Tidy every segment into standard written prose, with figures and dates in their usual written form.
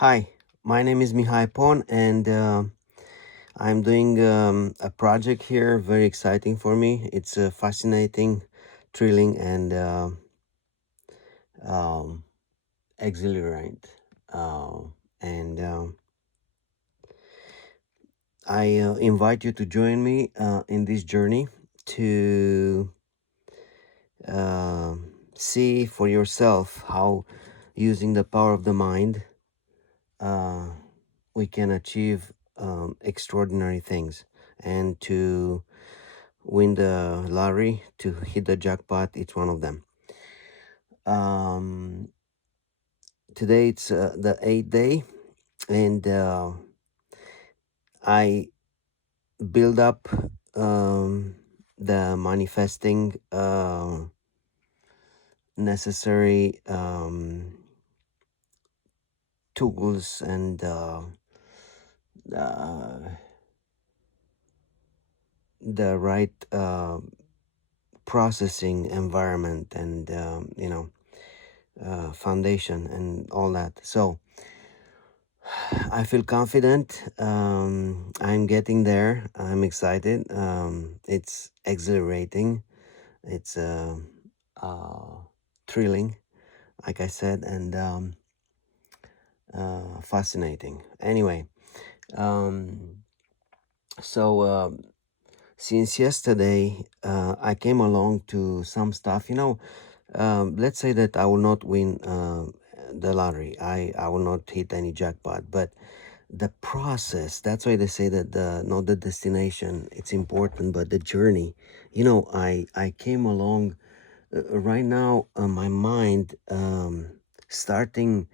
Hi, my name is Mihai Pon, and I'm doing a project here, very exciting for me. It's fascinating, thrilling, and um, exhilarating. Uh, and I invite you to join me in this journey to see for yourself how, using the power of the mind, uh, we can achieve extraordinary things, and to win the lottery, to hit the jackpot. It's one of them. um Today it's the eighth day, and I build up the manifesting necessary tools and uh, the right processing environment, and foundation and all that. So I feel confident. I'm getting there. I'm excited. It's exhilarating. It's uh, thrilling, like I said, and fascinating. Anyway, um, so since yesterday, I came along to some stuff. Let's say that I will not win the lottery. I will not hit any jackpot, but the process, that's why they say that the not the destination it's important, but the journey. I came along right now, my mind starting,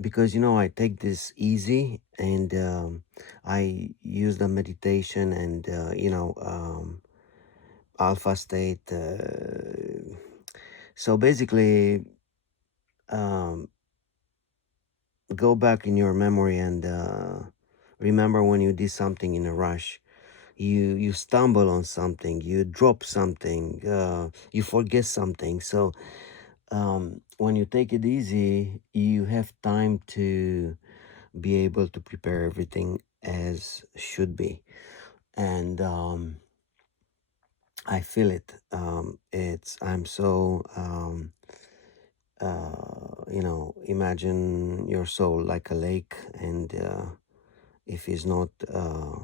because I take this easy, and I use the meditation, and alpha state. So basically, um, go back in your memory, and remember when you did something in a rush. You stumble on something, you drop something, you forget something. So when you take it easy, you have time to be able to prepare everything as should be. And I feel it. I'm so imagine your soul like a lake, and if it's not uh,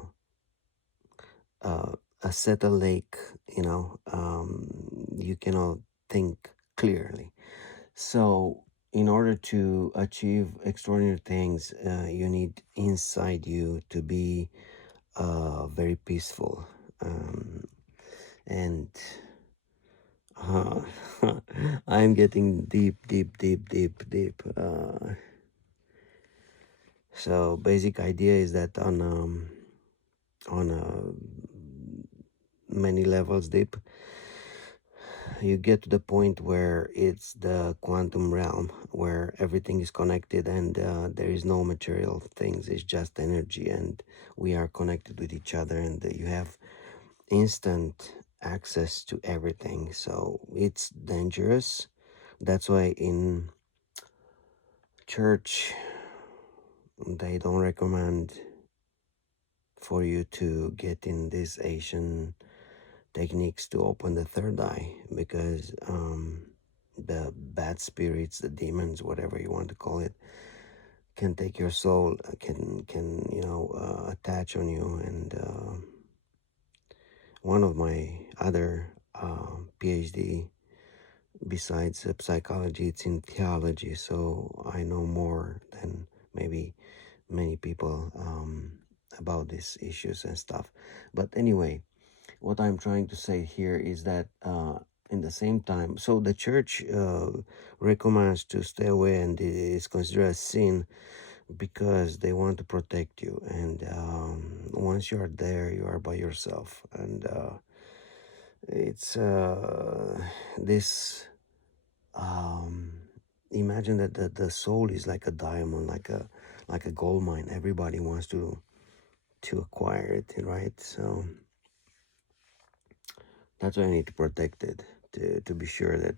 a settled lake, you cannot think clearly. So, in order to achieve extraordinary things, you need inside you to be very peaceful. And uh, I'm getting deep, deep, deep, deep, deep. So, basic idea is that on many levels deep, you get to the point where it's the quantum realm, where everything is connected, and there is no material things. It's just energy, and we are connected with each other, and you have instant access to everything. So it's dangerous. That's why in church they don't recommend for you to get in these Asian techniques to open the third eye, because the bad spirits, the demons, whatever you want to call it, can take your soul, can attach on you. And one of my other PhD, besides psychology, it's in theology, so I know more than maybe many people about these issues and stuff. But anyway, what I'm trying to say here is that in the same time, so the church recommends to stay away, and it is considered a sin because they want to protect you. And once you are there, you are by yourself. And it's this. Um, Imagine that the soul is like a diamond, like a gold mine. Everybody wants to acquire it, right? So that's why I need to protect it, to be sure that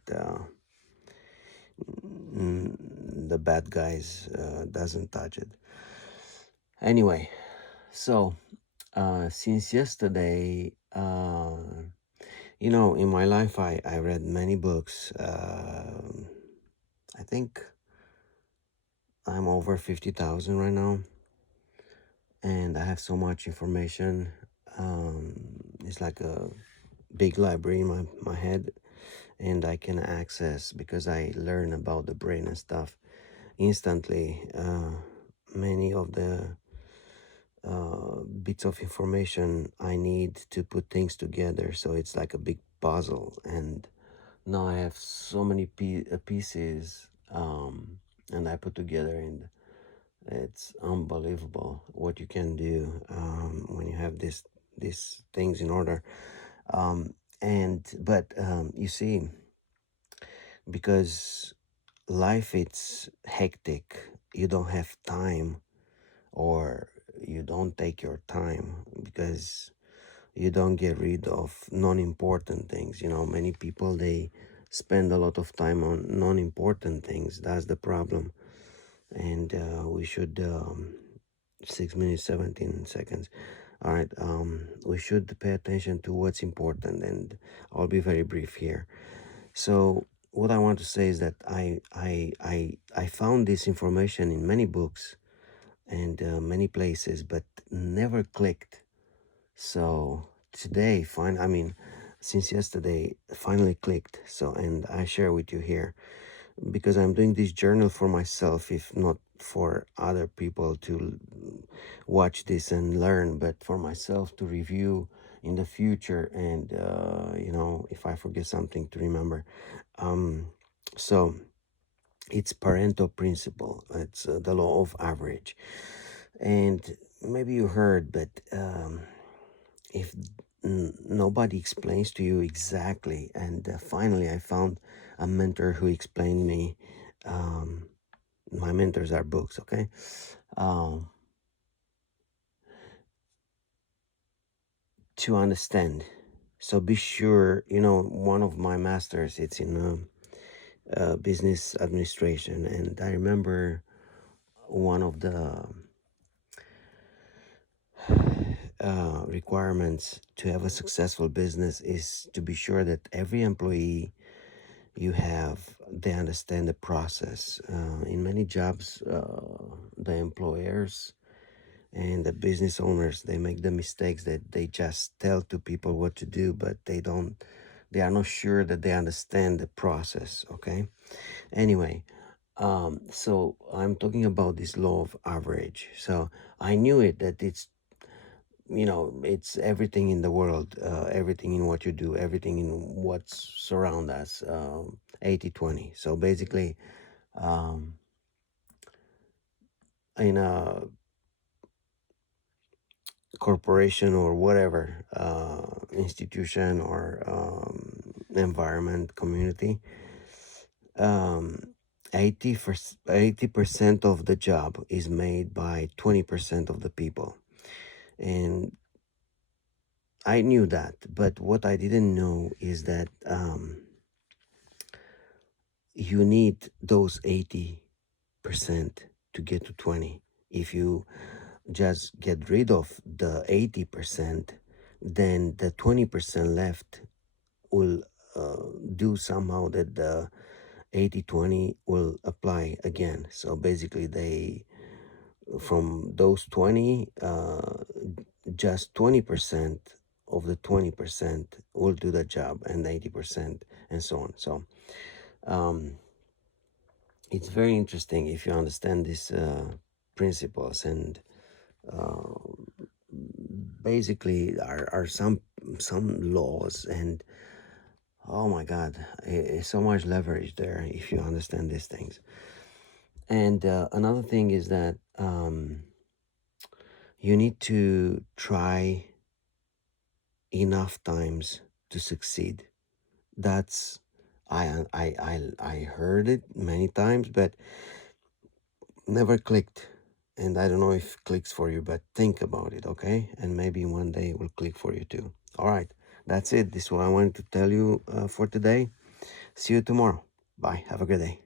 The bad guys doesn't touch it. Anyway, so since yesterday, in my life, I read many books. I think I'm over 50,000 right now, and I have so much information. It's like a big library in my head, and I can access because I learn about the brain and stuff instantly. Many of the bits of information I need to put things together, so it's like a big puzzle. And now I have so many pieces, and I put together, and it's unbelievable what you can do when you have these things in order. And but you see, because life it's hectic, you don't have time, or you don't take your time because you don't get rid of non-important things. Many people, they spend a lot of time on non-important things. That's the problem. And we should 6 minutes 17 seconds. All right, we should pay attention to what's important, and I'll be very brief here. So what I want to say is that I found this information in many books and many places, but never clicked. So today, since yesterday, finally clicked. So, and I share with you here because I'm doing this journal for myself, if not for other people to watch this and learn, but for myself to review in the future. And, if I forget something, to remember. Um, so it's Pareto principle. It's the law of average. And maybe you heard, but if nobody explains to you exactly, and finally I found a mentor who explained me. um, my mentors are books, okay. um, to understand. So be sure, one of my masters, it's in business administration, and I remember one of the requirements to have a successful business is to be sure that every employee you have, they understand the process. In many jobs, the employers and the business owners, they make the mistakes that they just tell to people what to do, but they are not sure that they understand the process. Okay. Anyway, so I'm talking about this law of average. So I knew it, that it's everything in the world, everything in what you do, everything in what's surround us. 80/20. So basically, um, in a corporation or whatever institution or environment, community, um, 80% of the job is made by 20% of the people. And I knew that, but what I didn't know is that you need those 80% to get to 20. If you just get rid of the 80%, then the 20% left will do somehow that the 80/20 will apply again. So basically, they from those 20, just 20% of the 20% will do the job, and 80%, and so on. So um, it's very interesting if you understand these principles. And uh, basically are some laws, and oh my god, it's so much leverage there if you understand these things. And another thing is that you need to try enough times to succeed. That's I heard it many times, but never clicked. And I don't know if it clicks for you, but think about it, okay? And maybe one day it will click for you too. All right, that's it. This is what I wanted to tell you for today. See you tomorrow. Bye. Have a good day.